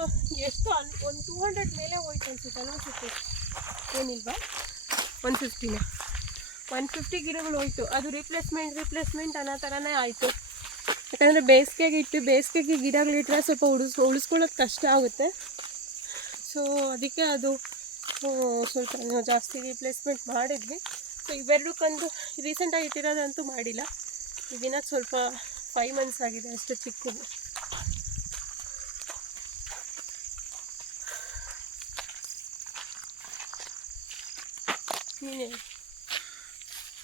ಎಷ್ಟು ಅನ್, ಒಂದು ಟೂ ಹಂಡ್ರೆಡ್ ಮೇಲೆ ಹೋಯ್ತು ಅನ್ಸುತ್ತೆ ಫಿಫ್ಟಿ ಏನಿಲ್ವಾ? ಒನ್ ಫಿಫ್ಟಿನ ಒನ್ ಫಿಫ್ಟಿ ಗಿಡಗಳು ಹೋಯ್ತು. ಅದು ರಿಪ್ಲೇಸ್ಮೆಂಟ್ ರಿಪ್ಲೇಸ್ಮೆಂಟ್ ಅನ್ನೋ ಥರನೇ ಆಯಿತು. ಯಾಕಂದರೆ ಬೇಸಿಗೆಗೆ ಇಟ್ಟು, ಬೇಸಿಗೆಗೆ ಗಿಡಗಳಿಟ್ಟರೆ ಸ್ವಲ್ಪ ಉಳಿಸ್, ಉಳಿಸ್ಕೊಳ್ಳೋದು ಕಷ್ಟ ಆಗುತ್ತೆ. ಸೊ ಅದಕ್ಕೆ ಅದು ಸ್ವಲ್ಪ ಜಾಸ್ತಿ ರಿಪ್ಲೇಸ್ಮೆಂಟ್ ಮಾಡಿದ್ವಿ. ಸೊ ಇವೆರಡಕ್ಕಂದು ರೀಸೆಂಟಾಗಿ ಇಟ್ಟಿರೋದಂತೂ ಮಾಡಿಲ್ಲ. ಇದನ್ನ ಸ್ವಲ್ಪ ಫೈವ್ ಮಂತ್ಸ್ ಆಗಿದೆ ಅಷ್ಟು ಚಿಕ್ಕದು.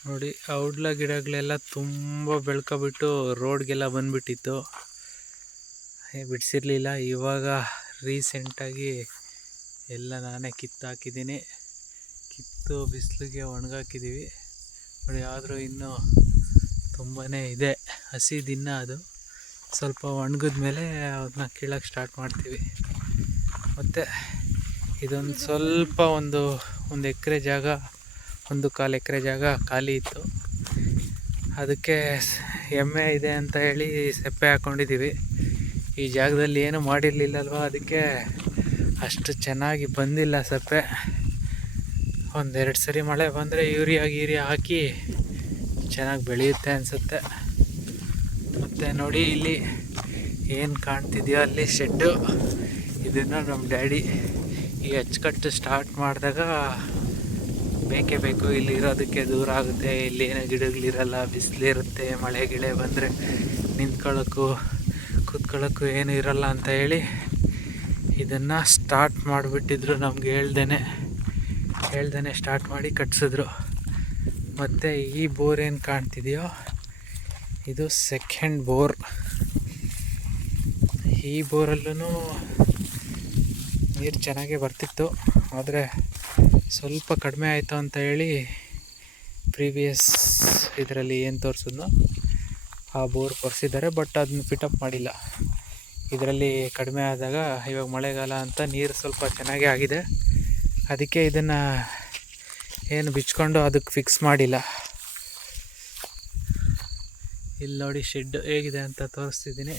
ನೋಡಿ, ಔಡ್ಲ ಗಿಡಗಳೆಲ್ಲ ತುಂಬ ಬೆಳ್ಕೊಬಿಟ್ಟು ರೋಡ್ಗೆಲ್ಲ ಬಂದ್ಬಿಟ್ಟಿತ್ತು. ಬಿಡಿಸಿರ್ಲಿಲ್ಲ. ಇವಾಗ ರೀಸೆಂಟಾಗಿ ಎಲ್ಲ ನಾನೇ ಕಿತ್ತಾಕಿದ್ದೀನಿ. ಕಿತ್ತು ಬಿಸಿಲಿಗೆ ಒಣಗಾಕಿದ್ದೀವಿ. ನೋಡಿ, ಆದರೂ ಇನ್ನೂ ತುಂಬಾ ಇದೆ. ಹಸಿ ದಿನ ಅದು. ಸ್ವಲ್ಪ ಒಣಗಿದ ಮೇಲೆ ಅದನ್ನ ಕೀಳಕ್ಕೆ ಸ್ಟಾರ್ಟ್ ಮಾಡ್ತೀವಿ. ಮತ್ತು ಇದೊಂದು ಸ್ವಲ್ಪ ಒಂದು ಒಂದು ಎಕರೆ ಜಾಗ, ಒಂದು ಕಾಲು ಎಕರೆ ಜಾಗ ಖಾಲಿ ಇತ್ತು. ಅದಕ್ಕೆ ಎಮ್ಮೆ ಇದೆ ಅಂತ ಹೇಳಿ ಸೆಪ್ಪೆ ಹಾಕ್ಕೊಂಡಿದ್ದೀವಿ ಈ ಜಾಗದಲ್ಲಿ ಏನು ಮಾಡಿರಲಿಲ್ಲಲ್ವ? ಅದಕ್ಕೆ ಅಷ್ಟು ಚೆನ್ನಾಗಿ ಬಂದಿಲ್ಲ ಸೆಪ್ಪೆ. ಒಂದೆರಡು ಸರಿ ಮಳೆ ಬಂದರೆ ಯೂರಿಯಾ, ಗೀರಿಯಾ ಹಾಕಿ ಚೆನ್ನಾಗಿ ಬೆಳೆಯುತ್ತೆ ಅನಿಸುತ್ತೆ. ಮತ್ತು ನೋಡಿ ಇಲ್ಲಿ ಏನು ಕಾಣ್ತಿದೆಯೋ ಅಲ್ಲಿ ಶೆಡ್ಡು. ಇದನ್ನು ನಮ್ಮ ಡ್ಯಾಡಿ ಈ ಅಚ್ಚುಕಟ್ಟು ಸ್ಟಾರ್ಟ್ ಮಾಡಿದಾಗ ಬೇಕೇ ಬೇಕು, ಇಲ್ಲಿ ಇರೋದಕ್ಕೆ ದೂರ ಆಗುತ್ತೆ, ಇಲ್ಲಿ ಏನೋ ಗಿಡಗಳಿರಲ್ಲ, ಬಿಸಿಲಿರುತ್ತೆ, ಮಳೆ ಗಿಳೆ ಬಂದರೆ ನಿಂತ್ಕೊಳ್ಳೋಕ್ಕೂ ಕೂತ್ಕೊಳ್ಳೋಕ್ಕೂ ಏನೂ ಇರಲ್ಲ ಅಂತ ಹೇಳಿ ಇದನ್ನು ಸ್ಟಾರ್ಟ್ ಮಾಡಿಬಿಟ್ಟಿದ್ರು ನಮ್ಗೆ ಹೇಳ್ದೇನೆ. ಹೇಳ್ದೇನೆ ಸ್ಟಾರ್ಟ್ ಮಾಡಿ ಕಟ್ಸಿದ್ರು. ಮತ್ತು ಈ ಬೋರ್ ಏನು ಕಾಣ್ತಿದೆಯೋ, ಇದು ಸೆಕೆಂಡ್ ಬೋರ್. ಈ ಬೋರಲ್ಲೂ ನೀರು ಚೆನ್ನಾಗೇ ಬರ್ತಿತ್ತು, ಆದರೆ ಸ್ವಲ್ಪ ಕಡಿಮೆ ಆಯಿತು ಅಂತ ಹೇಳಿ ಪ್ರೀವಿಯಸ್ ಇದರಲ್ಲಿ ಏನು ತೋರಿಸಿದ್ನೋ, ಆ ಬೋರ್ ಕೊರೆಸಿದ್ದಾರೆ ಬಟ್ ಅದನ್ನ ಫಿಟಪ್ ಮಾಡಿಲ್ಲ. ಇದರಲ್ಲಿ ಕಡಿಮೆ ಆದಾಗ ಇವಾಗ ಮಳೆಗಾಲ ಅಂತ ನೀರು ಸ್ವಲ್ಪ ಚೆನ್ನಾಗೇ ಆಗಿದೆ. ಅದಕ್ಕೆ ಇದನ್ನು ಏನು ಬಿಚ್ಕೊಂಡು ಅದಕ್ಕೆ ಫಿಕ್ಸ್ ಮಾಡಿಲ್ಲ. ಇಲ್ಲಿ ನೋಡಿ ಶೆಡ್ ಹೇಗಿದೆ ಅಂತ ತೋರಿಸ್ತಿದ್ದೀನಿ.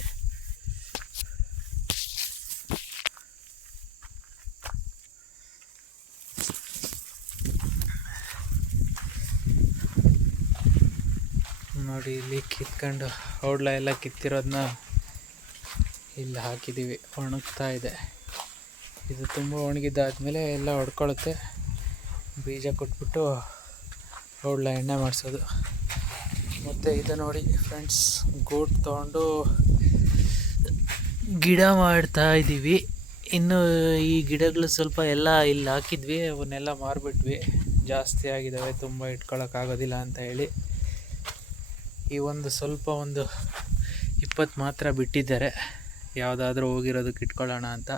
ನೋಡಿ ಇಲ್ಲಿ ಕಿತ್ಕೊಂಡು ಔಡ್ಲ ಎಲ್ಲ ಕಿತ್ತಿರೋದನ್ನ ಇಲ್ಲಿ ಹಾಕಿದ್ದೀವಿ, ಒಣಗ್ತಾ ಇದೆ. ಇದು ತುಂಬ ಒಣಗಿದ್ದಾದಮೇಲೆ ಎಲ್ಲ ಹೊಡ್ಕೊಳುತ್ತೆ ಬೀಜ ಕೊಟ್ಬಿಟ್ಟು ರೋಡ್ಲ ಎಣ್ಣೆ ಮಾಡಿಸೋದು. ಮತ್ತು ಇದು ನೋಡಿ ಫ್ರೆಂಡ್ಸ್ ಗೂಟ್ ತೊಗೊಂಡು ಗಿಡ ಮಾಡ್ತಾ ಇದ್ದೀವಿ. ಇನ್ನು ಈ ಗಿಡಗಳು ಸ್ವಲ್ಪ ಎಲ್ಲ ಇಲ್ಲಿ ಹಾಕಿದ್ವಿ, ಅವನ್ನೆಲ್ಲ ಮಾರಿಬಿಟ್ವಿ. ಜಾಸ್ತಿ ಆಗಿದ್ದಾವೆ, ತುಂಬ ಇಟ್ಕೊಳಕ್ಕಾಗೋದಿಲ್ಲ ಅಂತ ಹೇಳಿ. ಈ ಒಂದು ಸ್ವಲ್ಪ ಒಂದು ಇಪ್ಪತ್ತು ಮಾತ್ರ ಬಿಟ್ಟಿದ್ದಾರೆ. ಯಾವುದಾದ್ರೂ ಹೋಗಿರೋದಕ್ಕೆ ಇಟ್ಕೊಳ್ಳೋಣ ಅಂತ.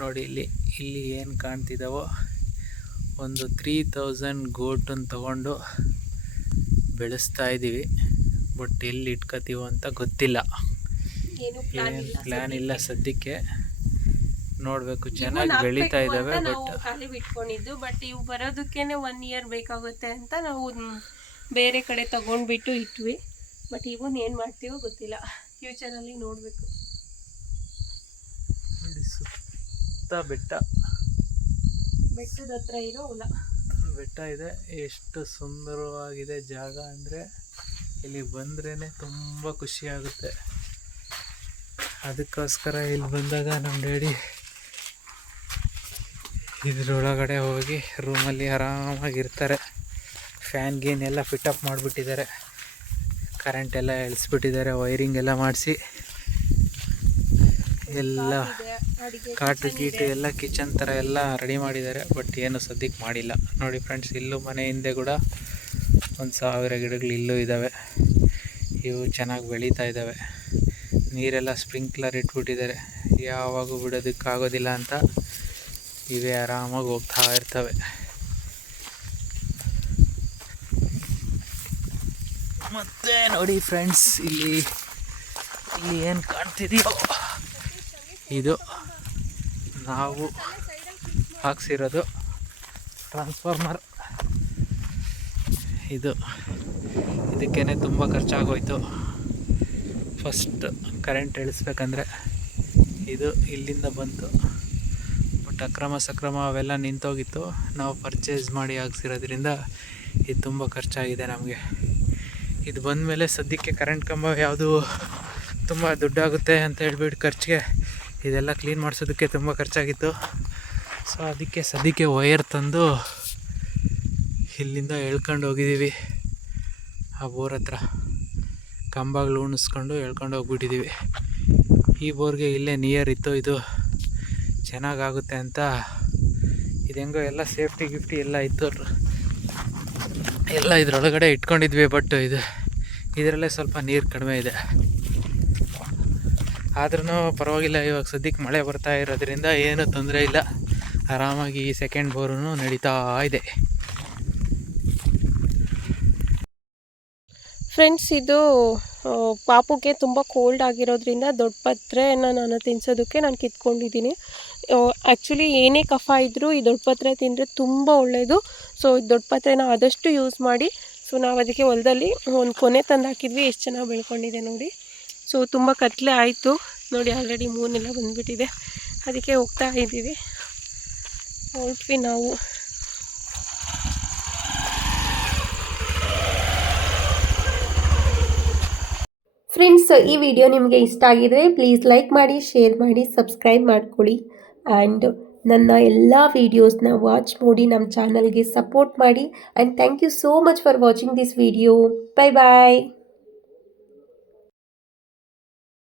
ನೋಡಿ ಇಲ್ಲಿ ಇಲ್ಲಿ ಏನು ಕಾಣ್ತಿದ್ದಾವೋ ಒಂದು ತ್ರೀ ತೌಸಂಡ್ ಗೋಟನ್ನು ತಗೊಂಡು ಬೆಳೆಸ್ತಾ ಇದ್ದೀವಿ ಬಟ್ ಎಲ್ಲಿ ಇಟ್ಕೋತೀವೋ ಅಂತ ಗೊತ್ತಿಲ್ಲ. ಏನು ಪ್ಲಾನ್ ಇಲ್ಲ ಪ್ಲ್ಯಾನ್ ಇಲ್ಲ ಸದ್ಯಕ್ಕೆ. ನೋಡಬೇಕು ಚೆನ್ನಾಗಿ ಬೆಳೀತಾ ಇದ್ದಾವೆ ಬಟ್ ಖಾಲಿ ಬಿಟ್ಕೊಂಡಿದ್ದು ಬಟ್ ಇವು ಬರೋದಕ್ಕೇನೆ ಒನ್ ಇಯರ್ ಬೇಕಾಗುತ್ತೆ ಅಂತ ನಾವು ಬೇರೆ ಕಡೆ ತಗೊಂಡ್ಬಿಟ್ಟು ಇಟ್ವಿ. ಬಟ್ ಇವನ್ ಏನು ಮಾಡ್ತೀವೋ ಗೊತ್ತಿಲ್ಲ. ಫ್ಯೂಚರಲ್ಲಿ ನೋಡಬೇಕು ನೋಡಿ ಬೆಟ್ಟ. ಬೆಟ್ಟದ ಹತ್ರ ಇರೋ ಹೊಲ ಬೆಟ್ಟ ಇದೆ. ಎಷ್ಟು ಸುಂದರವಾಗಿದೆ ಜಾಗ ಅಂದರೆ ಇಲ್ಲಿ ಬಂದ್ರೇ ತುಂಬ ಖುಷಿ ಆಗುತ್ತೆ. ಅದಕ್ಕೋಸ್ಕರ ಇಲ್ಲಿ ಬಂದಾಗ ನಮ್ಮ ಡ್ಯಾಡಿ ಇದ್ರೊಳಗಡೆ ಹೋಗಿ ರೂಮಲ್ಲಿ ಆರಾಮಾಗಿರ್ತಾರೆ. ಫ್ಯಾನ್ ಗೀನ್ ಎಲ್ಲ ಫಿಟಪ್ ಮಾಡಿಬಿಟ್ಟಿದ್ದಾರೆ. ಕರೆಂಟ್ ಎಲ್ಲ ಎಳಿಸ್ಬಿಟ್ಟಿದ್ದಾರೆ ವೈರಿಂಗ್ ಎಲ್ಲ ಮಾಡಿಸಿ. ಎಲ್ಲ ಕಾಟು ಗೀಟು ಎಲ್ಲ ಕಿಚನ್ ಥರ ಎಲ್ಲ ರೆಡಿ ಮಾಡಿದ್ದಾರೆ ಬಟ್ ಏನು ಸದ್ಯಕ್ಕೆ ಮಾಡಿಲ್ಲ. ನೋಡಿ ಫ್ರೆಂಡ್ಸ್ ಇಲ್ಲೂ ಮನೆ ಹಿಂದೆ ಕೂಡ ಒಂದು ಸಾವಿರ ಗಿಡಗಳು ಇಲ್ಲೂ ಇದ್ದಾವೆ ಇವು ಚೆನ್ನಾಗಿ ಬೆಳೀತಾ ಇದ್ದಾವೆ ನೀರೆಲ್ಲ ಸ್ಪ್ರಿಂಕ್ಲರ್ ಇಟ್ಬಿಟ್ಟಿದ್ದಾರೆ. ಯಾವಾಗೂ ಬಿಡೋದಕ್ಕಾಗೋದಿಲ್ಲ ಅಂತ ಇವೇ ಆರಾಮಾಗಿ ಹೋಗ್ತಾ ಇರ್ತವೆ. ಮತ್ತೆ ನೋಡಿ ಫ್ರೆಂಡ್ಸ್ ಇಲ್ಲಿ ಇಲ್ಲಿ ಏನು ಕಾಣ್ತಿದೆಯೋ? ಇದು ನಾವು ಹಾಕ್ಸಿರೋದು ಟ್ರಾನ್ಸ್ಫಾರ್ಮರ್. ಇದು ಇದಕ್ಕೇ ತುಂಬ ಖರ್ಚಾಗೋಯ್ತು. ಫಸ್ಟ್ ಕರೆಂಟ್ ಇಳಿಸ್ಬೇಕಂದ್ರೆ ಇದು ಇಲ್ಲಿಂದ ಬಂತು. ಬಟ್ ಅಕ್ರಮ ಸಕ್ರಮ ಅವೆಲ್ಲ ನಿಂತೋಗಿತ್ತು. ನಾವು ಪರ್ಚೇಸ್ ಮಾಡಿ ಹಾಕ್ಸಿರೋದ್ರಿಂದ ಇದು ತುಂಬ ಖರ್ಚಾಗಿದೆ ನಮಗೆ. ಇದು ಬಂದಮೇಲೆ ಸದ್ಯಕ್ಕೆ ಕರೆಂಟ್ ಕಂಬ ಯಾವುದು ತುಂಬ ದುಡ್ಡಾಗುತ್ತೆ ಅಂತ ಹೇಳ್ಬಿಟ್ಟು ಖರ್ಚಿಗೆ ಇದೆಲ್ಲ ಕ್ಲೀನ್ ಮಾಡಿಸೋದಕ್ಕೆ ತುಂಬ ಖರ್ಚಾಗಿತ್ತು. ಸೊ ಅದಕ್ಕೆ ಸದ್ಯಕ್ಕೆ ವಯರ್ ತಂದು ಇಲ್ಲಿಂದ ಎಳ್ಕೊಂಡು ಹೋಗಿದ್ದೀವಿ. ಆ ಬೋರ್ ಹತ್ರ. ಕಂಬಗಳು ಉಣಿಸ್ಕೊಂಡು ಎಳ್ಕೊಂಡು ಹೋಗ್ಬಿಟ್ಟಿದ್ದೀವಿ. ಈ ಬೋರ್ಗೆ ಇಲ್ಲೇ ನಿಯರ್ ಇತ್ತು ಇದು. ಚೆನ್ನಾಗಾಗುತ್ತೆ ಅಂತ. ಇದು ಹೆಂಗೋ ಎಲ್ಲ ಸೇಫ್ಟಿ ಗಿಫ್ಟಿ ಎಲ್ಲ ಇತ್ತು. ಎಲ್ಲ ಇದರೊಳಗಡೆ ಇಟ್ಕೊಂಡಿದ್ವಿ ಬಟ್ ಇದು, ಇದರಲ್ಲೇ ಸ್ವಲ್ಪ ನೀರು ಕಡಿಮೆ ಇದೆ. ಆದ್ರೂ ಪರವಾಗಿಲ್ಲ, ಇವಾಗ ಸದ್ಯಕ್ಕೆ ಮಳೆ ಬರ್ತಾ ಇರೋದ್ರಿಂದ ಏನೂ ತೊಂದರೆ ಇಲ್ಲ. ಆರಾಮಾಗಿ ಈ ಸೆಕೆಂಡ್ ಬೋರೂ ನಡೀತಾ ಇದೆ. ಫ್ರೆಂಡ್ಸ್ ಇದು ಪಾಪುಗೆ ತುಂಬ ಕೋಲ್ಡ್ ಆಗಿರೋದ್ರಿಂದ ದೊಡ್ಡ ನಾನು ತಿನ್ಸೋದಕ್ಕೆ ನಾನು ಕಿತ್ಕೊಂಡಿದ್ದೀನಿ. ಆ್ಯಕ್ಚುಲಿ ಏನೇ ಕಫ ಇದ್ದರೂ ಈ ದೊಡ್ಡ ಪತ್ರೆ ತಿಂದರೆ ತುಂಬ ಒಳ್ಳೆಯದು ಸೊ ಈ ದೊಡ್ಡ ಪತ್ರೆನ ಆದಷ್ಟು ಯೂಸ್ ಮಾಡಿ. ಸೊ ನಾವು ಅದಕ್ಕೆ ಹೊಲದಲ್ಲಿ ಒಂದು ಕೊನೆ ತಂದು ಹಾಕಿದ್ವಿ. ಎಷ್ಟು ಚೆನ್ನಾಗಿ ಬೆಳ್ಕೊಂಡಿದೆ ನೋಡಿ. ಸೊ ತುಂಬ ಕತ್ಲೆ ಆಯಿತು. ನೋಡಿ ಆಲ್ರೆಡಿ ಮೂನೆಲ್ಲ ಬಂದುಬಿಟ್ಟಿದೆ. ಅದಕ್ಕೆ ಹೋಗ್ತಾ ಇದ್ದೀವಿ. ಹೊರಟ್ವಿ ನಾವು. ಫ್ರೆಂಡ್ಸ್ ಈ ವಿಡಿಯೋ ನಿಮಗೆ ಇಷ್ಟ ಆಗಿದರೆ ಪ್ಲೀಸ್ ಲೈಕ್ ಮಾಡಿ ಶೇರ್ ಮಾಡಿ ಸಬ್ಸ್ಕ್ರೈಬ್ ಮಾಡ್ಕೊಳ್ಳಿ. ಆ್ಯಂಡ್ ನನ್ನ ಎಲ್ಲ ವೀಡಿಯೋಸ್ನ ವಾಚ್ ಮಾಡಿ ನಮ್ಮ ಚಾನಲ್ಗೆ ಸಪೋರ್ಟ್ ಮಾಡಿ. And thank you so much for watching this video bye bye